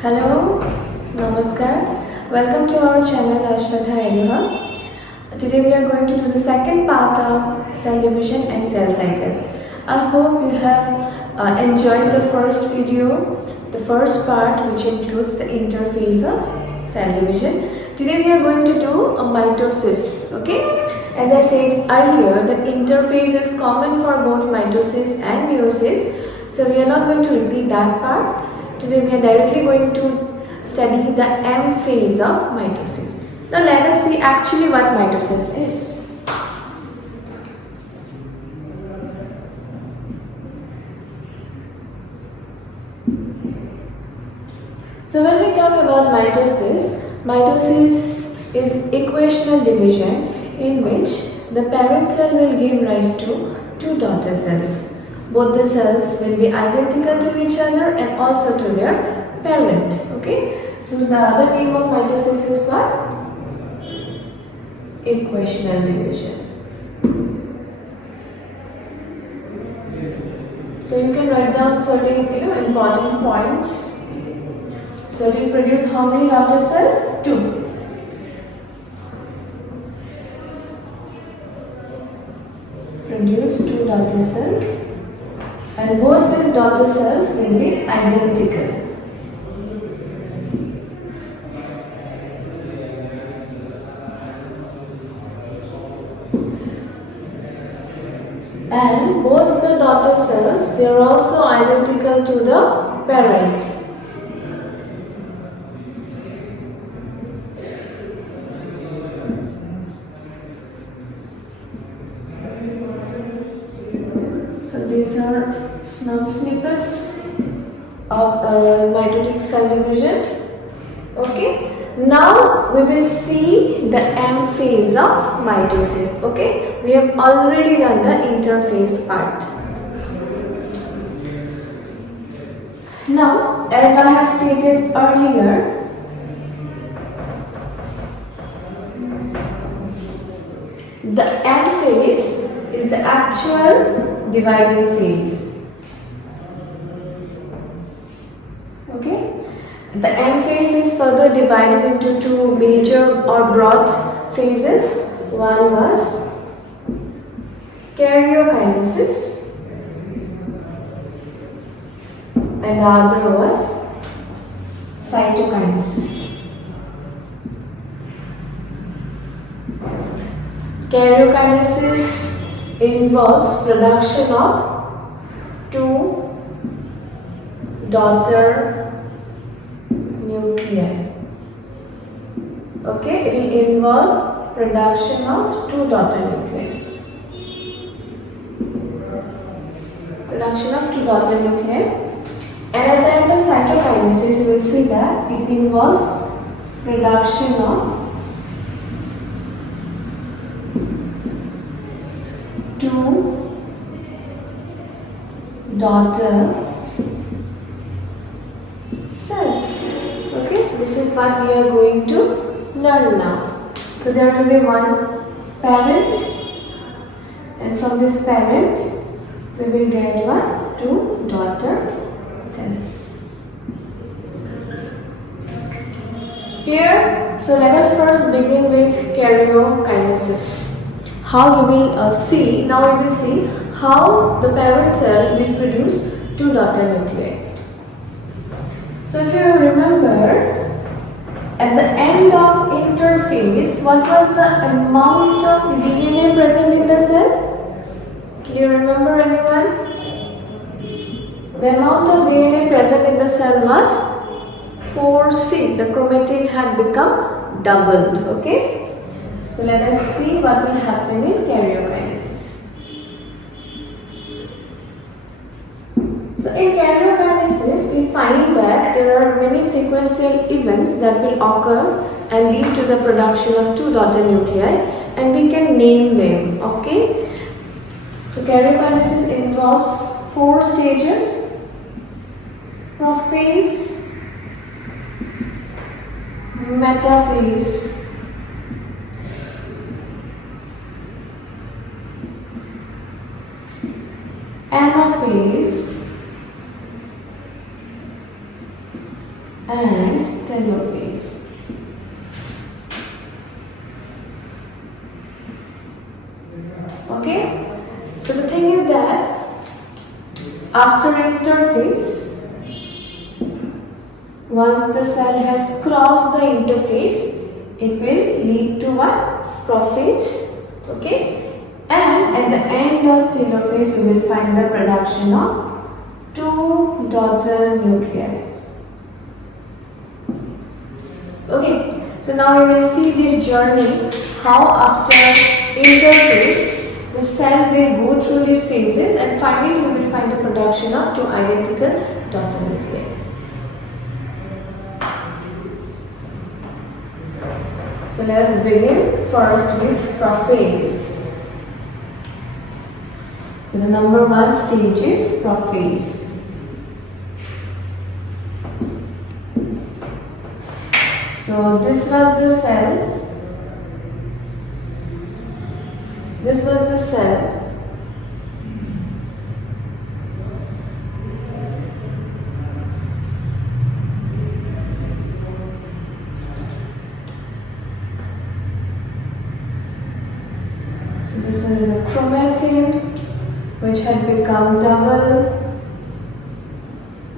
Hello, Namaskar. Welcome to our channel Edu-hub. Today we are going to do the second part of cell division and cell cycle. I hope you have enjoyed the first video, the first part which includes the interphase of cell division. Today we are going to do a mitosis. Okay? As I said earlier, the interphase is common for both mitosis and meiosis. So we are not going to repeat that part. Today we are directly going to study the M phase of mitosis. Now let us see actually what mitosis is. So when we talk about mitosis, mitosis is equational division in which the parent cell will give rise to two daughter cells. Both the cells will be identical to each other and also to their parent. Okay. So the other name of mitosis is what? Equational division. So you can write down certain important points. So it will produce how many daughter cells? 2. Produce 2 daughter cells. And both these daughter cells will be identical. And both the daughter cells, they are also identical to the parent. So these are some snippets of mitotic cell division. Okay. Now we will see the M phase of mitosis. Okay. We have already done the interphase part. Now, as I have stated earlier, the M phase is the actual dividing phase. Okay. The M phase is further divided into 2 major or broad phases. One was karyokinesis and the other was cytokinesis. Karyokinesis involves production of 2 daughter nuclei. Okay, it will involve production of 2 daughter nuclei. Production of 2 daughter nuclei. And at the end of cytokinesis, you will see that it involves production of 2 daughter cells. Okay, this is what we are going to learn now. So there will be one parent, and from this parent we will get 2 daughter cells. Clear? So let us first begin with karyokinesis. How we will see, now we will see how the parent cell will produce 2 daughter nuclei. So if you remember, at the end of interphase, what was the amount of DNA present in the cell? Do you remember anyone? The amount of DNA present in the cell was 4C. The chromatin had become doubled. Okay. So let us see what will happen in karyokinesis. So in karyokinesis, we find that there are many sequential events that will occur and lead to the production of 2 daughter nuclei, and we can name them. Okay. So karyokinesis involves 4 stages: prophase, metaphase, anaphase, and telophase. Okay, so the thing is that after interphase, once the cell has crossed the interphase, it will lead to what? Prophase. Okay, and at the end of telophase, we will find the production of 2 daughter nuclei. Okay, so now we will see this journey, how after interphase the cell will go through these phases and finally we will find the production of 2 identical daughter nuclei. So let us begin first with prophase. So the number 1 stage is prophase. So this was the cell. This was the cell. So this was the chromatin, which had become double.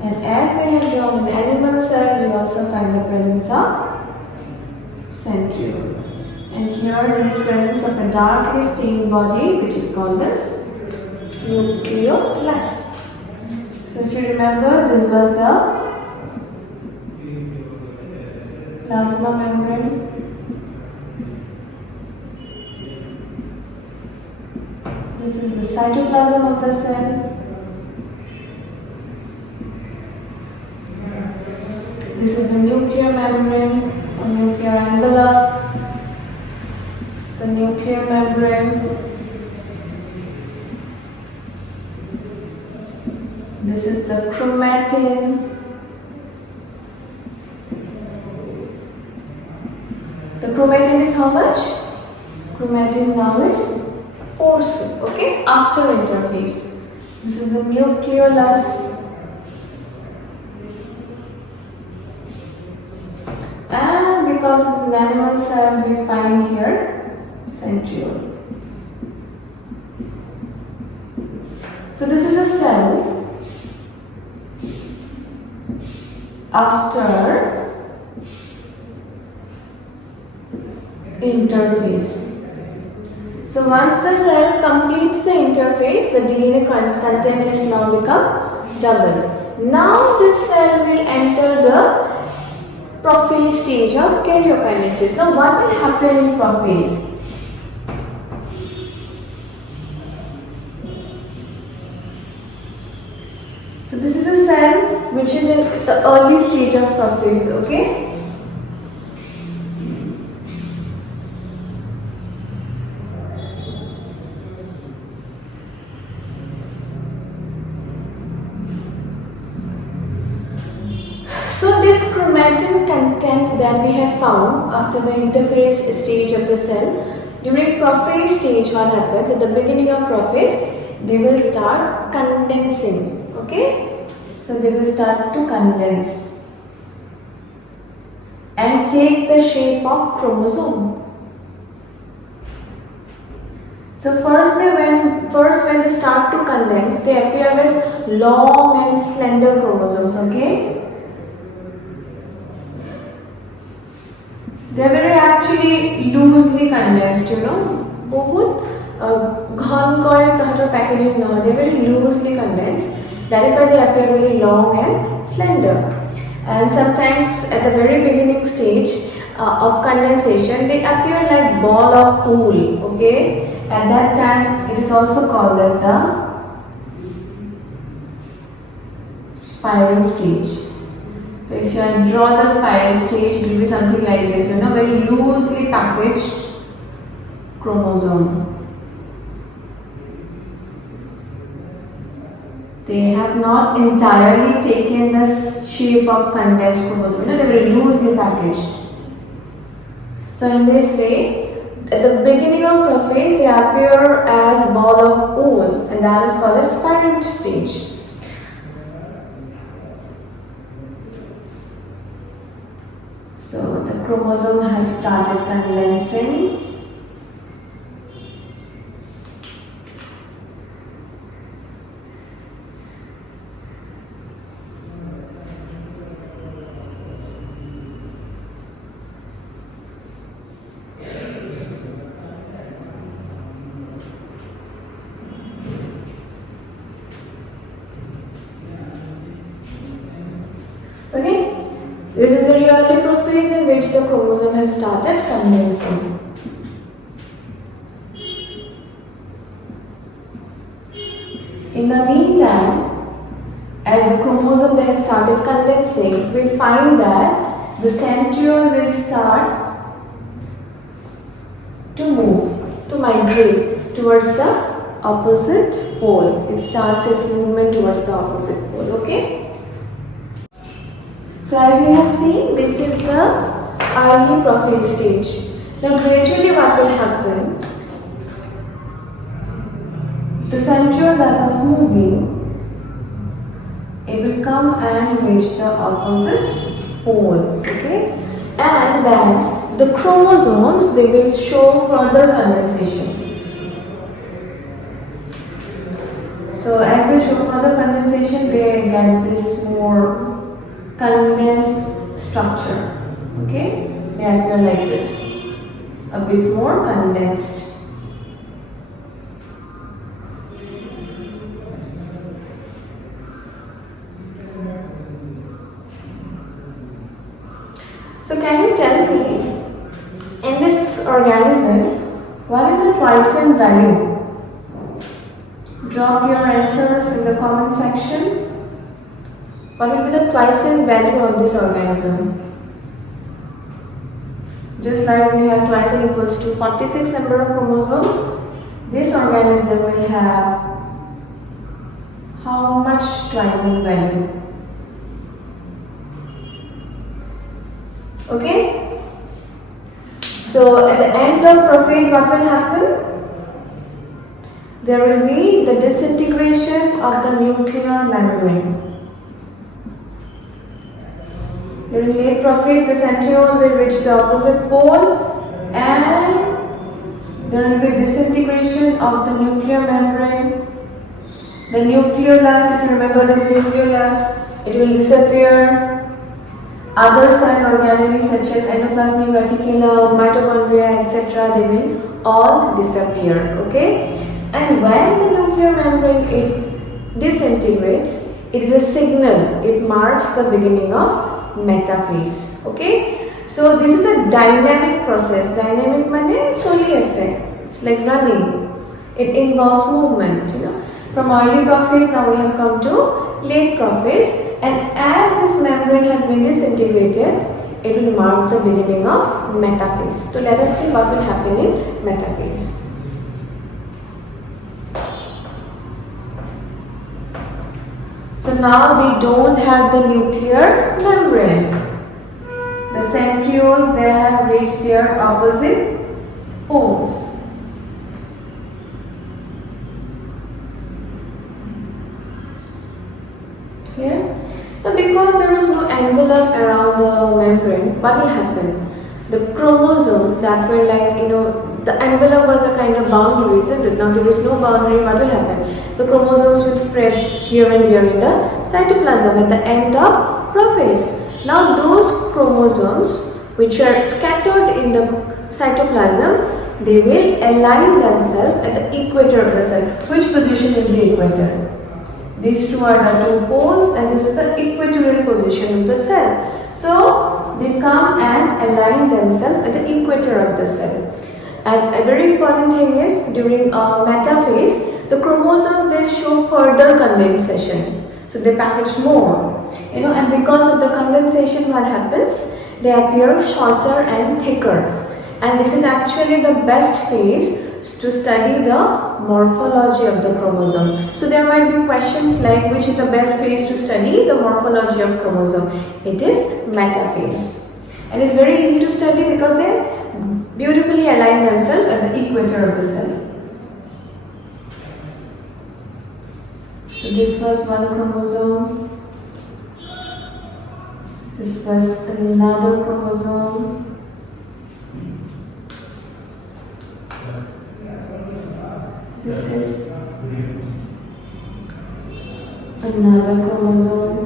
And as we have drawn an animal cell, we also find the presence of centriole. And here there is presence of a darkly stained body which is called as nucleoplast. So if you remember, this was the plasma membrane. This is the cytoplasm of the cell. This is the nuclear membrane or nuclear envelope. The nuclear membrane. This is the chromatin. The chromatin is how much? Chromatin now is 4C, okay, after interphase. This is the nucleolus. And because it's an animal cell, we find here centriole. So this is a cell after interphase. So once the cell completes the interphase, the DNA content has now become doubled. Now this cell will enter the prophase stage of karyokinesis. Now what will happen in prophase? So this is a cell which is in the early stage of prophase, okay? So this chromatin content that we have found after the interphase stage of the cell, during prophase stage what happens? At the beginning of prophase, they will start condensing. Okay, so they will start to condense and take the shape of chromosome. So first when they start to condense, they appear as long and slender chromosomes. Okay, they are very actually loosely condensed. You know, घन coy तहतर packaging now. They are very loosely condensed. That is why they appear very long and slender. And sometimes at the very beginning stage of condensation, they appear like ball of wool. Okay, at that time it is also called as the spiral stage. So if you draw the spiral stage, it will be something like this. You know, very loosely packaged chromosome. They have not entirely taken the shape of condensed chromosome. They are very loosely packaged. So in this way, at the beginning of prophase, they appear as ball of wool, and that is called a spiral stage. chromosome have started condensing. Okay, this is the early prophase in which the chromosome have started condensing. In the meantime, as the chromosome they have started condensing, we find that the centriole will start to move, to migrate towards the opposite pole. It starts its movement towards the opposite pole, okay? So as you have seen, this is the early prophase stage. Now gradually what will happen? The centriole that was moving, it will come and reach the opposite pole, okay? And then the chromosomes, they will show further condensation. So as they show further condensation, they get this more condensed structure, okay? They appear like this, a bit more condensed. So can you tell me, in this organism, what is the Poisson value? Drop your answers in the comment section. What will be the Poisson value of this organism? Just like we have Poisson equals to 46 number of chromosomes, this organism will have how much Poisson value? Okay? So at the end of prophase, what will happen? There will be the disintegration of the nuclear membrane. During late prophase, the centriole will reach the opposite pole and there will be disintegration of the nuclear membrane. The nucleus, if you remember this nucleus, it will disappear. Other cell organelles such as endoplasmic reticulum, mitochondria, etc., they will all disappear. Okay? And when the nuclear membrane it disintegrates, it is a signal. It marks the beginning of metaphase. Okay? So this is a dynamic process. Dynamic means solely essay. It's like running. It involves movement. From early prophase, now we have come to late prophase, and as this membrane has been disintegrated, it will mark the beginning of metaphase. So let us see what will happen in metaphase. So now we don't have the nuclear membrane. The centrioles, they have reached their opposite poles. Clear? Now because there is no envelope around the membrane, what will happen? The chromosomes that were like, the envelope was a kind of boundary, isn't it? Now there is no boundary, what will happen? The chromosomes will spread here and there in the cytoplasm at the end of prophase. Now those chromosomes which are scattered in the cytoplasm, they will align themselves at the equator of the cell. Which position will be equator? These two are the two poles and this is the equatorial position of the cell. So they come and align themselves at the equator of the cell. And a very important thing is during metaphase, the chromosomes they show further condensation. So they package more. And because of the condensation, what happens? They appear shorter and thicker. And this is actually the best phase to study the morphology of the chromosome. So there might be questions like which is the best phase to study the morphology of chromosome. It is metaphase. And it's very easy to study because they beautifully align themselves at the equator of the cell. So this was one chromosome. This was another chromosome. This is another chromosome.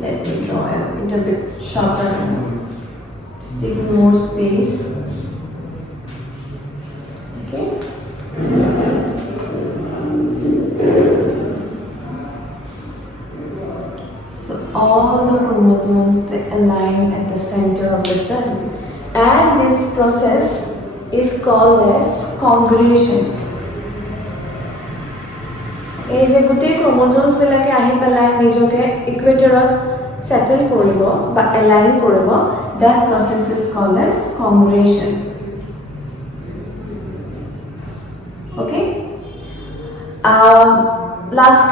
Let me draw it a bit shorter. Just take more space. Okay. So all the chromosomes, they align at the center of the cell, and this process is called as congregation. এই যে গোটেই ক্ৰোমোজোমছ বিলাকে আহি পেলাই নিজকে ইকুৱেটৰত settle কৰিব বা align কৰিব, that process is called as congregation. Okay. Last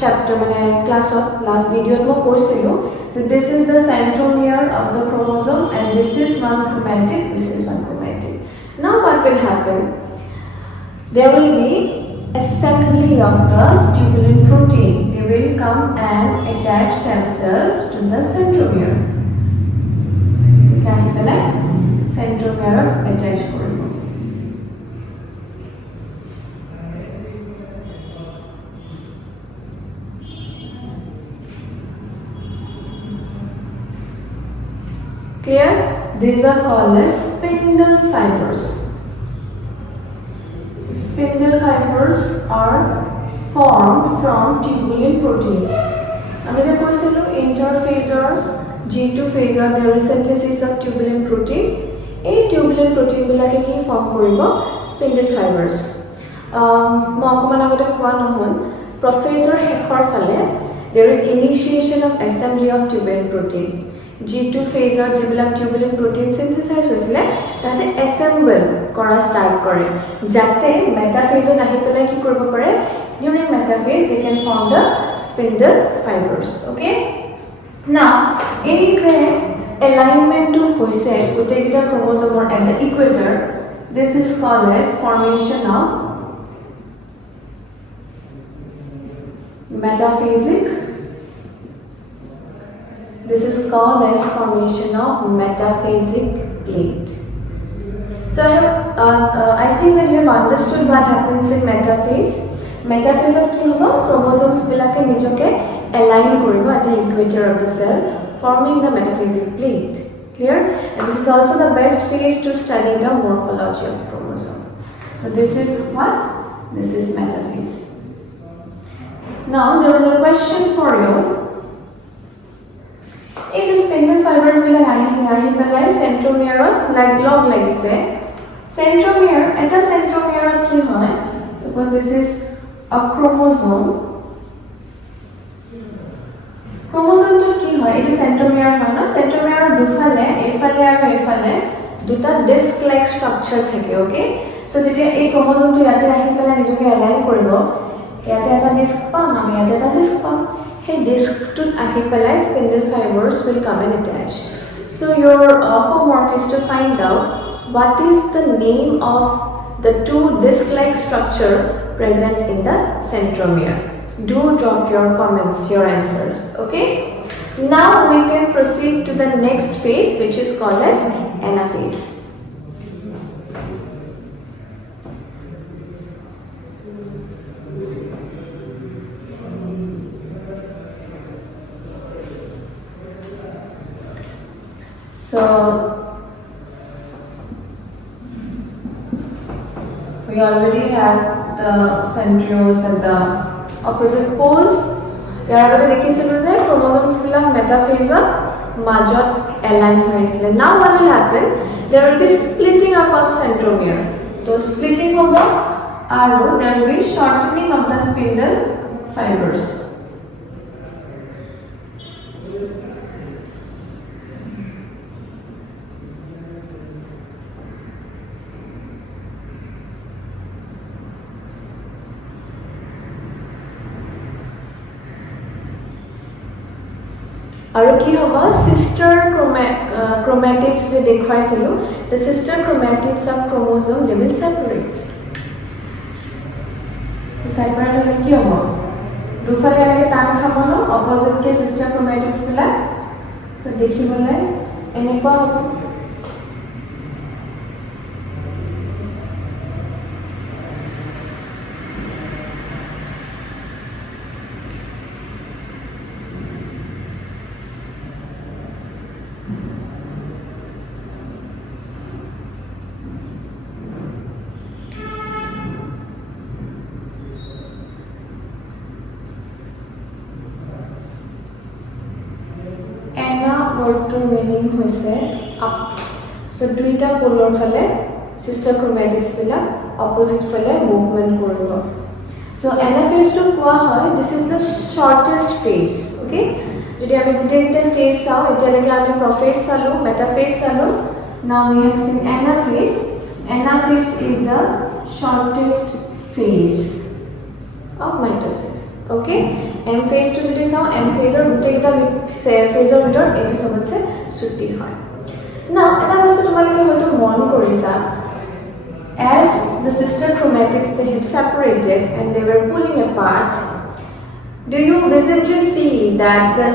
chapter মানে ক্লাছত last videoত মই কৈছিলো that this is the centromere of the chromosome and this is one chromatic, this is one chromatic. Now what will happen? There will be assembly of the tubulin protein. They will come and attach themselves to the centromere. Okay, like centromere attach korbo. Clear? These are called as spindle fibers. Spindle fibers are formed from tubulin proteins. আমি যে কৈছিলো interphase or G2 phase or there is synthesis of tubulin protein. এই tubulin protein বিলাকে কি form কৰিব? Spindle fibers. মই অকমান আগতে কোৱা নহল professor শেখৰ ফালে there is initiation of assembly of tubulin protein. G2 phase or যিবিলাক tubulin protein synthesize হৈছিলে তাতে assemble কৰা start কৰে যাতে metaphase আহি পেলাই কি কৰিব পাৰে during metaphase they can form the spindle fibers. Okay, now এই যে alignment to হৈছে গোটেইটা chromosome at the equator, this is called as formation of metaphasic. This is called as formation of metaphasic plate. So I think that you have understood what happens in metaphase. Metaphase of ki hobo chromosomes bilake nijoke align koribo at the equator of the cell, forming the metaphasic plate. Clear? And this is also the best phase to study the morphology of chromosome. So this is what? This is metaphase. Now there is a question for you. এই যে spindle fibers বিলাক আহিছে আহি পেলাই centromere log লাগিছে centromere এটা centromere কি হয় suppose this is a chromosome তো কি হয় এটা centromere হয় না centromere দুফালে এফালে আৰু এফালে দুটা disc like structure থাকে ওকে সো যেতিয়া এই chromosome টো ইয়াতে আহি পেলাই নিজকে এলাইন কৰিব ইয়াতে এটা disc পাম আমি ইয়াতে এটা disc palm. Hey, disc to ahipalai spindle fibers will come and attach. So your homework is to find out what is the name of the two disc-like structure present in the centromere. Do drop your comments, your answers. Okay. Now we can proceed to the next phase, which is called as anaphase. So we already have the centrioles at the opposite poles. ইয়াৰ আগতে দেখিছিলো যে chromosomes বিলাক metaphase মাজত align হৈছিল. Now what will happen? There will be splitting of centromere. So splitting হ'ব আৰু there will be shortening of the spindle fibers. আৰু কি হ'ব sister chromatids যে দেখুৱাইছিলো the sister chromatids of chromosome they will separate. তো separate হ'লে কি হ'ব দুফালে এনেকৈ টান খাব ন opposite কে sister chromatids বিলাক সো দেখিবলৈ এনেকুৱা হ'ব wordটোৰ meaning হৈছে up. So দুইটা পোলৰ ফালে sister chromatids বিলাক opposite ফালে movement কৰিব. So anaphase to কোৱা হয় this is the shortest phase. Okay, যদি আমি গোটেইটা স্টেজ চাও এতিয়ালৈকে আমি prophase চালো, metaphase চালো. Now we have seen anaphase. Anaphase is the shortest phase of mitosis. Okay, M phase to যদি চাও M phase or গোটেইটা phase or ভিতৰত এটো সবতছে ছুটি হয়. Now এটা বস্তু তোমালোকে হয়তো মন কৰিছা, as the sister chromatids they have separated and they were pulling apart, do you visibly see that the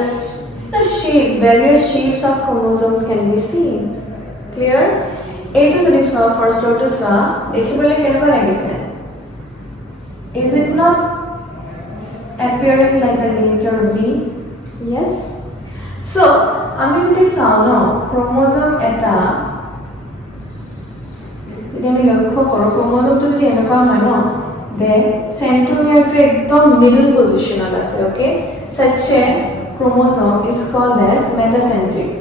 shapes, various shapes of chromosomes can be seen? Clear? Etu jodi soa first row to soa dekhibole kenuka lagise? Is it not appearing like the letter V? Yes. So ami jodi sao no chromosome eta jodi ami lokho koro chromosome to jodi enuka hoy no the centromere to ekdom middle position on ase. Okay, such a chromosome is called as metacentric.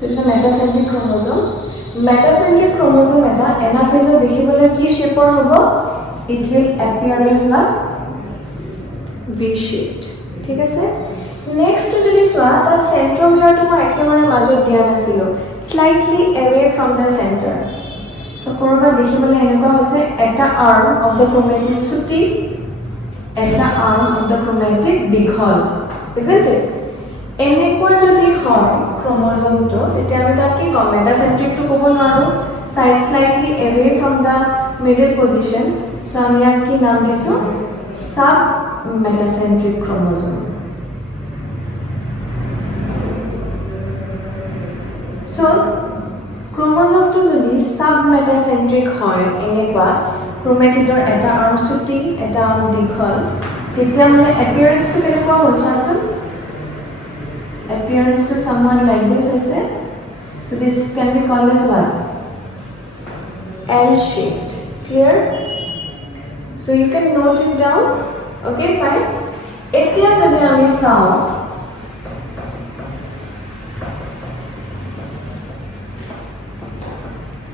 This is a metacentric chromosome. Metacentric chromosome eta anaphase dekhibole ki shape or hobo? It will appear as a V shaped. ঠিক আছে, next to যদি সোয়া that centromere to মই একেবাৰে মাজত দিয়া নাছিলো, slightly away from the center. So কৰবা দেখিবলৈ এনেকুৱা হৈছে এটা arm of the chromatid ছুটি, এটা arm of the chromatid দীঘল, isn't it? এনেকুৱা যদি হয় ক্ৰোমোজোমটো তেতিয়া আমি তাক কি কম? মেটাসেন্ট্ৰিক টু ক'ব নোৱাৰো, side slightly away from the middle position. So আমি ইয়াক কি নাম দিছো? sub metacentric chromosome. So chromosome to jodi sub metacentric hoy enekwa chromatidor eta arm suti eta arm dighol tetia mane appearance to kenekwa hoisasun? Appearance to somewhat like this hoise. So this can be called as what? L shaped. Clear? So you can note it down. Okay, fine. Etia jodi ami sao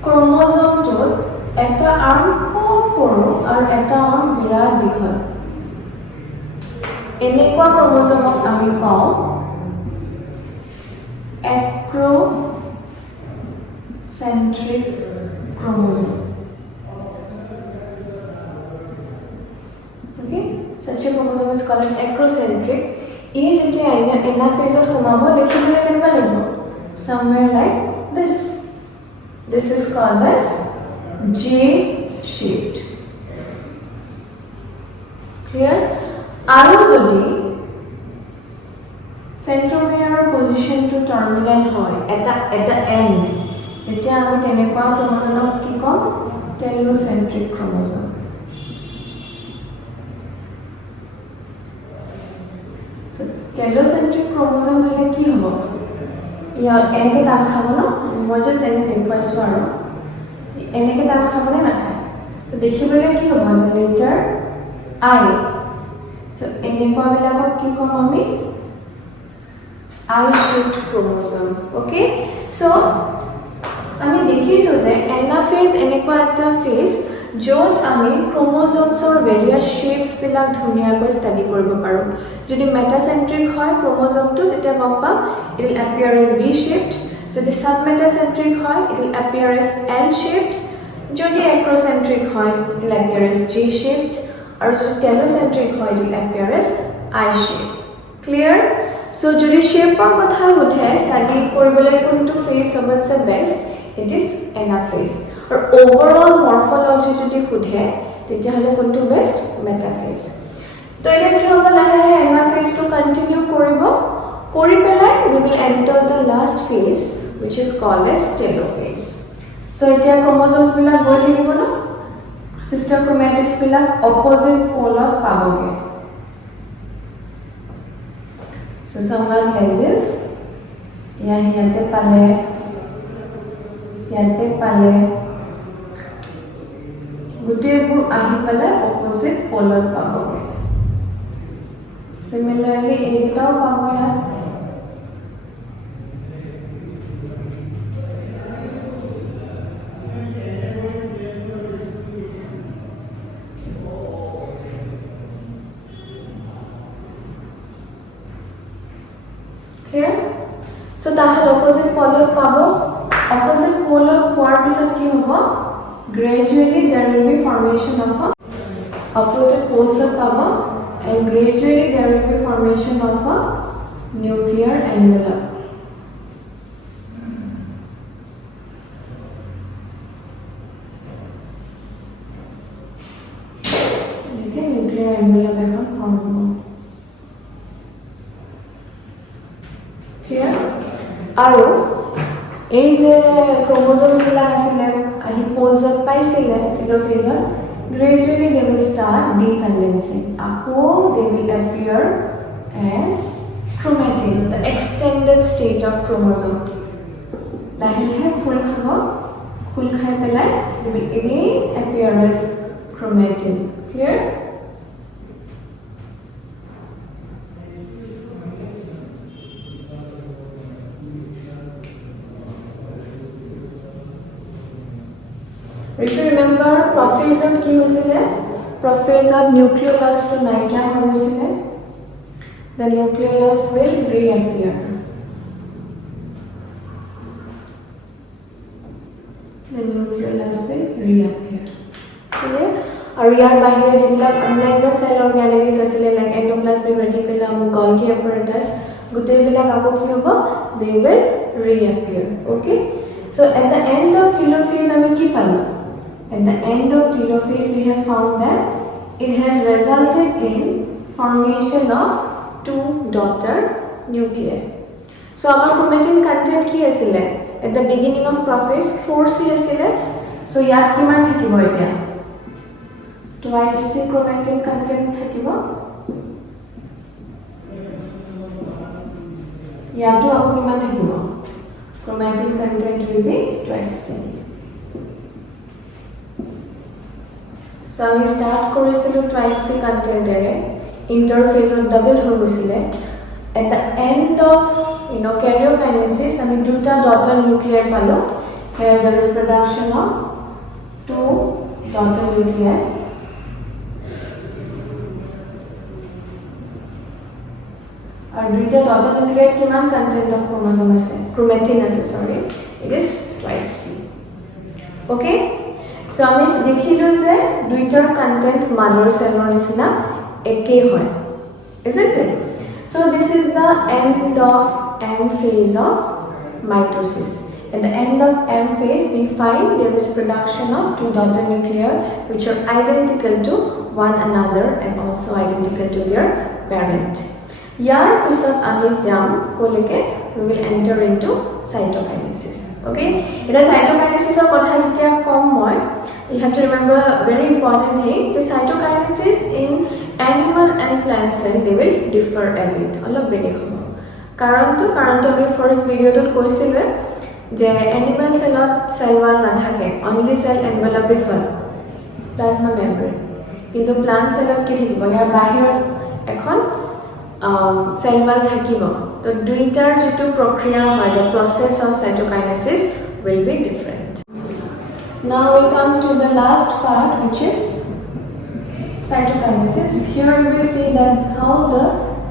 chromosome to eta arm khub horu ar eta arm birat dighol, enekwa chromosome ami kau acrocentric chromosome. Okay, such a chromosome is called as acrocentric. E jeti anaphase ot humabo dekhibole kenuka lagbo? Somewhere like this. This is called as J shaped. Clear? Aru jodi centromere position to terminal hoy at the end, tetia ami tenekwa chromosome ki kom? Telocentric chromosome. So telocentric chromosome hole ki hobo? ইয়াৰ এনেকে দাগ খাব ন, মই just এনে দেখুৱাইছো আৰু এনেকে দাগ খাবনে নাখায়? তো দেখিবলৈ কি হ'ব? Letter I. সো এনেকুৱা বিলাকক কি ক'ম আমি? I shaped chromosome. Okay, so আমি দেখিছো যে এনাফেজ এনেকুৱা এটা ফেজ য'ত আমি ক্ৰোমোজোমছৰ ভেৰিয়াছ শেপছ বিলাক ধুনীয়াকৈ ষ্টাডি কৰিব পাৰোঁ. যদি মেটাচেন্ট্ৰিক হয় ক্ৰোমোজোমটো তেতিয়া গম পাম it will appear as V shaped. যদি সাব মেটাচেন্ট্ৰিক হয় it will appear as L shaped. যদি acrocentric হয় it will appear as J shaped. আৰু যদি telocentric হয় it will appear as I shaped. Clear? So যদি শেপৰ কথা উঠে ষ্টাডি কৰিবলৈ কোনটো ফেজ সবতছে best? It is anaphase. Or overall morphology যদি উঠে তেতিয়া হলে কোনটো বেষ্ট? মেটাফেজ. তো এটা কি হ'ব? লাহে লাহে anaphase to continue কৰিব, কৰি পেলাই we will enter the last phase which is called as telophase. So এতিয়া chromosomes বিলাক গৈ থাকিব ন, sister chromatids black opposite pole পাবগে. So somewhat like this. Yate pale গোটেইবোৰ আহি পেলাই অপোজিট পলত পাবগৈ সিমিলাৰলি এইটাও পাব ইয়াত Clear? So তাহলে opposite pole পাবো opposite pole পোৱাৰ পিছত কি হ'ব gradually there will be formation of a opposite poles পাবো and gradually there will be formation of a nuclear envelope okay nuclear envelope এখন form হ'ব Clear? আৰু এই যে chromosomes বিলাক আছিল আহি poles পাইছিলে telophase gradually they will start decondensing আকৌ they will appear as chromatin the extended state of chromosome লাহে লাহে খোল খাই পেলাই they will again appear as chromatin clear If you remember, prophase of ki hoisile? Prophase of nucleus to naikya hoisile? The nucleus will reappear. The nucleus will reappear. Okay? Aru yar bahire jibla unlike cell organelles asile like endoplasmic reticulum, Golgi apparatus, gute bila ako ki hobo? They will reappear. Okay? So at the end of telophase ami ki palo? At the end of telophase, we have found that it has resulted in formation of two daughter nuclei. So our chromatin content ki asile? At the beginning of prophase, 4C asile. So yat kiman thakibo etia? Twice C chromatin content thakibo. Yato ako kiman thakibo? Chromatin content will be twice C. So we start korisilo twice C content ere interphase of double ho gosile at the end of karyokinesis ami duta daughter nuclei palo here there is production of two daughter nuclei and duta daughter nuclei kiman content of chromosome ase chromatin ase sorry it is twice C okay So আমি দেখিলো যে দুইটাৰ content mother সেলৰ নিচিনা একে হয় isn't it so this is the end of M phase of mitosis at the end of M phase we find there is production of two daughter nuclei which are identical to one another and also identical to their parent ইয়াৰ পিছত আমি যাম কোলেকে we will enter into cytokinesis okay এটা cytokinesis or কথা যেতিয়া কম মই you have to remember a very important thing the cytokinesis in animal and plant cell they will differ a bit অলপ বেলেগ হ'ব কাৰণ তো আমি first video ত কৈছিলো যে animal cellত cell wall নাথাকে only cell envelope is one plasma membrane কিন্তু plant cellত কি থাকিব ইয়াৰ বাহিৰত এখন cell wall থাকিব তো দুইটাৰ যেটো প্ৰক্ৰিয়া হয় the process of cytokinesis will be different now we come to the last part which is cytokinesis here you will see that how the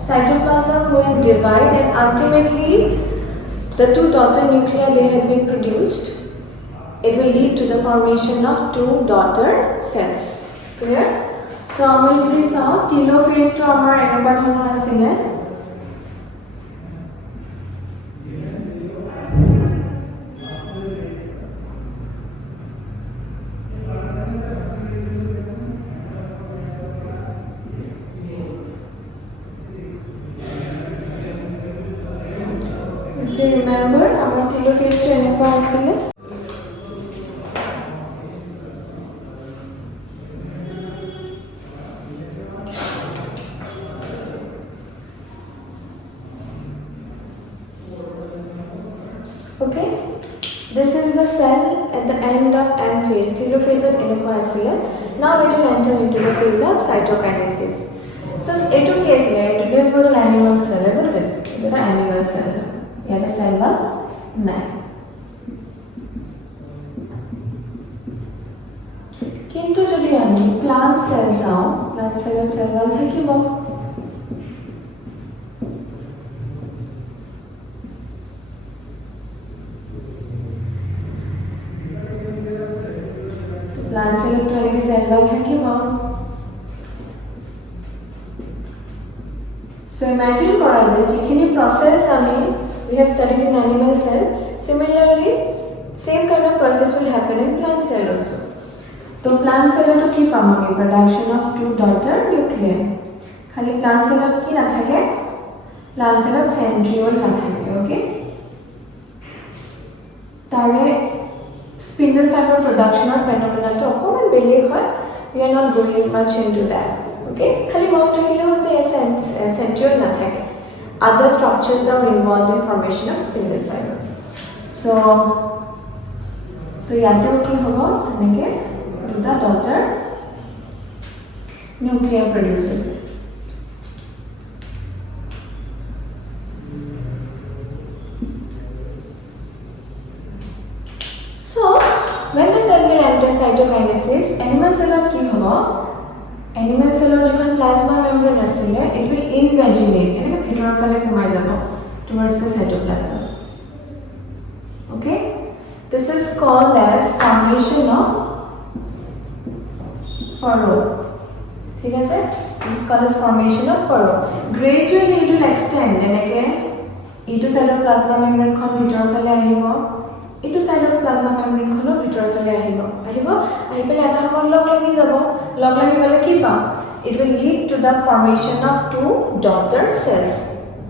cytoplasm will divide and ultimately the two daughter nuclei they have been produced it will lead to the formation of two daughter cells clear so আমি যদি চাও telophase to আমাৰ এনেকুৱা ধৰণৰ আছিল if you remember আমাৰ telophase to এনেকুৱা আছিল Okay, this is the cell at the end of M phase. Telophase of enekwa asile. Now it will enter into the phase of cytokinesis. So etu case this was an animal cell, isn't it? It was an animal cell. Yeah, the cell was nine. কিন্তু যদি আমি plant sell চাওঁ, plant সেলত cell wall থাকিব। Plant সেলত এনেকৈ cell wall থাকিব। So imagine kora je jikhini process we have studied in animal cell, similarly same kind of process will happen in plant cell also. So plant cell to ki pam ami production of two daughter nuclei. Khali plant cell ki na thake, plant cell centriole na thake, okay? Tare spindle fiber production or phenomena to common beleg hoy, we are not going much into that. Okay, khali mount rakhile ho je centriole na thake, other structures are involved in formation of spindle fiber. So yate ki hobo eneke the daughter nuclei produces. So when the cell will enter cytokinesis, animal cell ki hobo, animal cell jekon plasma membrane asile, it will invaginate yani bhitor phale komai jabo towards the cytoplasm. Okay, this is called as formation of furrow. ठीक है sir, this is called as formation of furrow. Gradually it will extend eneke etu side of plasma membrane khon bhitor phale ahibo, etu side of plasma membrane khono bhitor phale ahi pele eta hamon log lagi gole ki pam, it will lead to the formation of two daughter cells.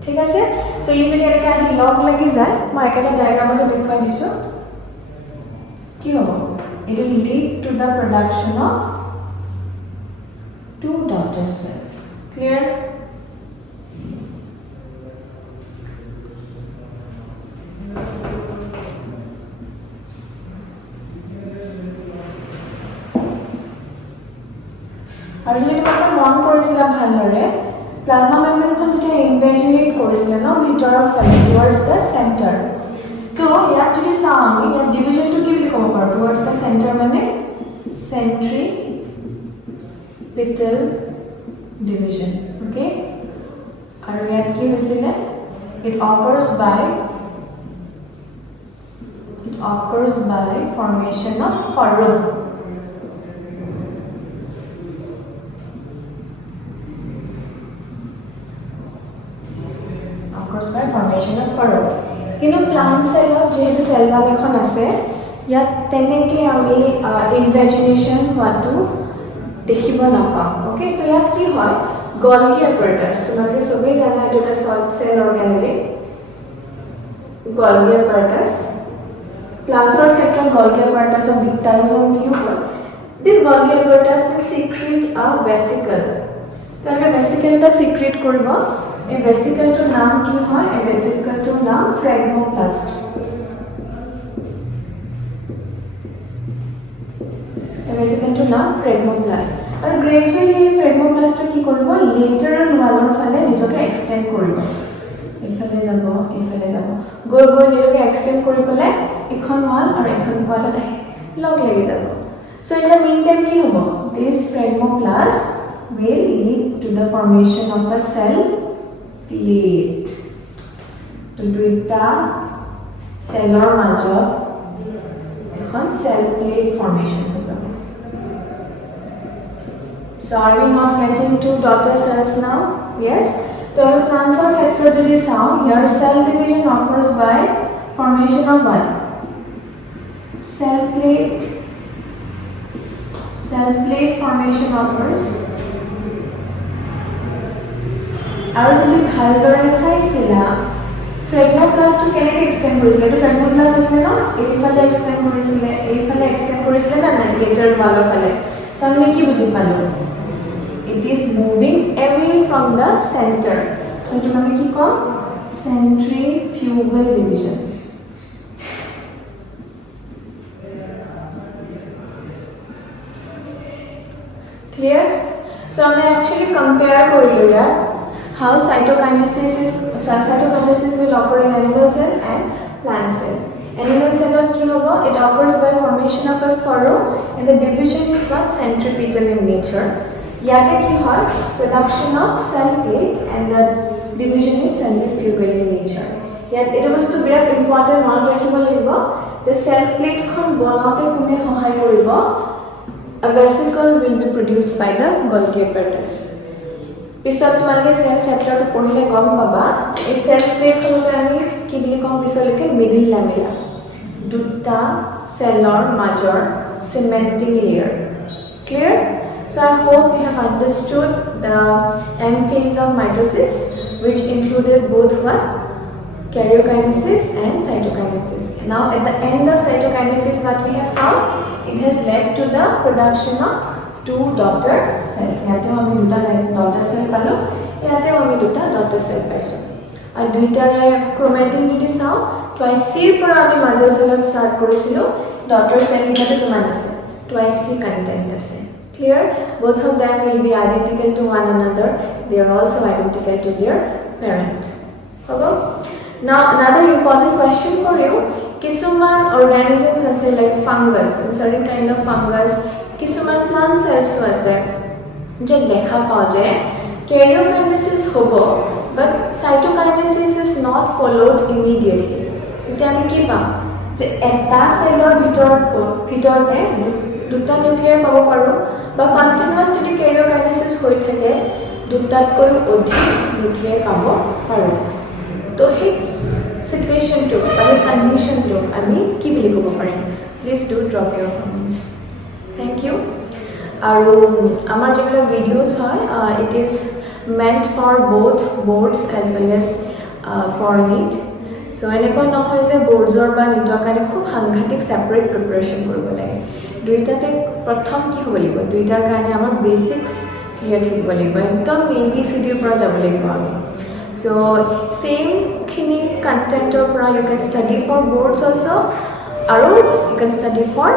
ठीक है sir, so ye jodi eneke ahi log lagi jay, moi ekata diagram te dekhai disu ki hobo, it will lead to the production of two daughter cells. Clear? আৰু যদি কথা মন কৰিছিলা ভালদৰে, plasma membrane খন যেতিয়া ইনভেজিনেট কৰিছিলে ন ভিতৰৰ ফালে টুৱাৰ্ডছ দ্য সেন্টাৰ, তো ইয়াত যদি চাওঁ আমি ইয়াত ডিভিজনটো কি বুলি ক'ব পাৰোঁ, টুৱাৰ্ডছ দ্য সেন্টাৰ মানে centripetal division. Okay, আৰু ইয়াত কি হৈছিলে, it occurs by formation of furrow. By formation of furrow. কিন্তু plant cell যেহেতু cell wall এখন আছে, ইয়াত তেনেকে আমি invagination হোৱাটো দেখিব নাপাওঁ। ওকে, তো ইয়াত কি হয়, গলগি apparatus, তোমালোকে সবেই জানা এইটো এটা salt cell organelle, Golgi apparatus, প্লান্টছৰ ক্ষেত্ৰত গলগি apparatus of dictylosome বুলিও কয়। This Golgi apparatus will secrete a vesicle. তেওঁলোকে vesicle এটা secrete কৰিব। এই ভেসিকলটোৰ নাম কি হয়, এই ভেসিকলটোৰ নাম ফ্ৰেগমোপ্লাষ্ট। এই ভেসিকলটোৰ নাম ফ্ৰেগমোপ্লাষ্ট। আৰু গ্ৰেজুৱেলি এই ফ্ৰেগমোপ্লাষ্টটো কি কৰিব, লেটাৰেল ৱালৰ ফালে নিজকে এক্সটেন্ড কৰিব, এইফালে যাব গৈ নিজকে এক্সটেন্ড কৰি পেলাই এখন ৱাল আৰু এখন ৱালত আহি লগ লাগি যাব। So in the meantime কি হ'ব, দিছ ফ্ৰেগমোপ্লাষ্ট will lead to the formation of a cell plate. তো দুইটা সেলৰ মাজত এখন cell plate formation হৈ যাব। So are we not getting two daughter cells now? Yes. So plants are heterogeneous sound. Here cell division occurs by formation of what? Cell plate. Cell plate formation occurs. আৰু যদি ভালদৰে চাইছিলা ফ্ৰেগমোপ্লাষ্টটো কেনেকৈ extend কৰিছিলে, এইটো ফ্ৰেগমোপ্লাষ্ট আছিলে ন, এইফালে এক্সটেন্ড কৰিছিলে না নাই লেটাৰ ৱালৰ ফালে, তাৰমানে কি বুজি পালোঁ, it is moving away from the center. So এইটো আমি কি কম, centrifugal division. Clear? So আমি actually compare কৰিলো ইয়াত how cytokinesis will occur in animal cell and plant cell. Animal cell কি হ'ব? It occurs by formation of a furrow and the division is what centripetal in nature. ইয়াতে কি হয়? Production of cell plate and the division is centrifugal in nature. ইয়াত এটা বস্তু বিৰাট important মনত ৰাখিব লাগিব the cell plate খন বনাওতে কোনে সহায় কৰিব? A vesicle will be produced by the Golgi apparatus. পিছত তোমালোকে সেল চ্যাপ্টাৰটো পঢ়িলে গম পাবা এই সেল প্লেট হতে আমি কি বুলি কম পিছলৈকে মিডল ল্যামেলা দুটা সেলৰ মাজৰ cementing layer. Clear? So I hope you have understood the M phase of mitosis, which included both what? Karyokinesis and cytokinesis. Now at the end of cytokinesis, what we have found? It has led to the production of two daughter cells. Yate ami duta daughter cell palo, yate ami duta daughter cell paiso. Ar duitare chromatin jodi sao, twice C pora ami mother cell start korisilo, daughter cell jate toman ase, twice C content ase. Clear? Both of them will be identical to one another. They are also identical to their parent. Okay? Now another important question for you. Kisuman organisms ase like fungus, certain kind of fungus, kisuman plant cells ase je dekha pao jay karyokinesis hobo but cytokinesis is not followed immediately. Eta ami ki pam je eta cellor bhitorte দুটা nuclei পাব পাৰো বা continuous যদি karyokinesis হৈ থাকে দুটাতকৈ অধিক nuclei পাব পাৰো তো হে situation to by condition to ami ki bili kobo parim. Please do drop your comments. Thank you. Aru amar jegula videos hoy it is meant for both boards as well as for neet. So eneko no hoy je boards or ba neetor kane khub hanghatik separate preparation koribo lage. Duitate prothom ki hobo libo duitar kane amar basics clear thikibo libo ekdom abcd pora jabo libo ami. So same khini content opera you can study for boards also or you can study for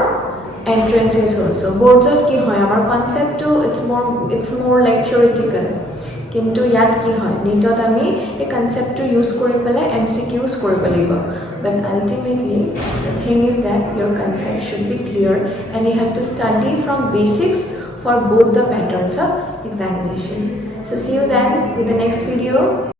entrances also. Boards of ki hoy amar concept to it's more like theoretical kintu yat ki hoy neetot ami a concept to use kori pele mcqs koribo lagibo but ultimately the thing is that your concept should be clear and you have to study from basics for both the patterns of examination. So see you then with the next video.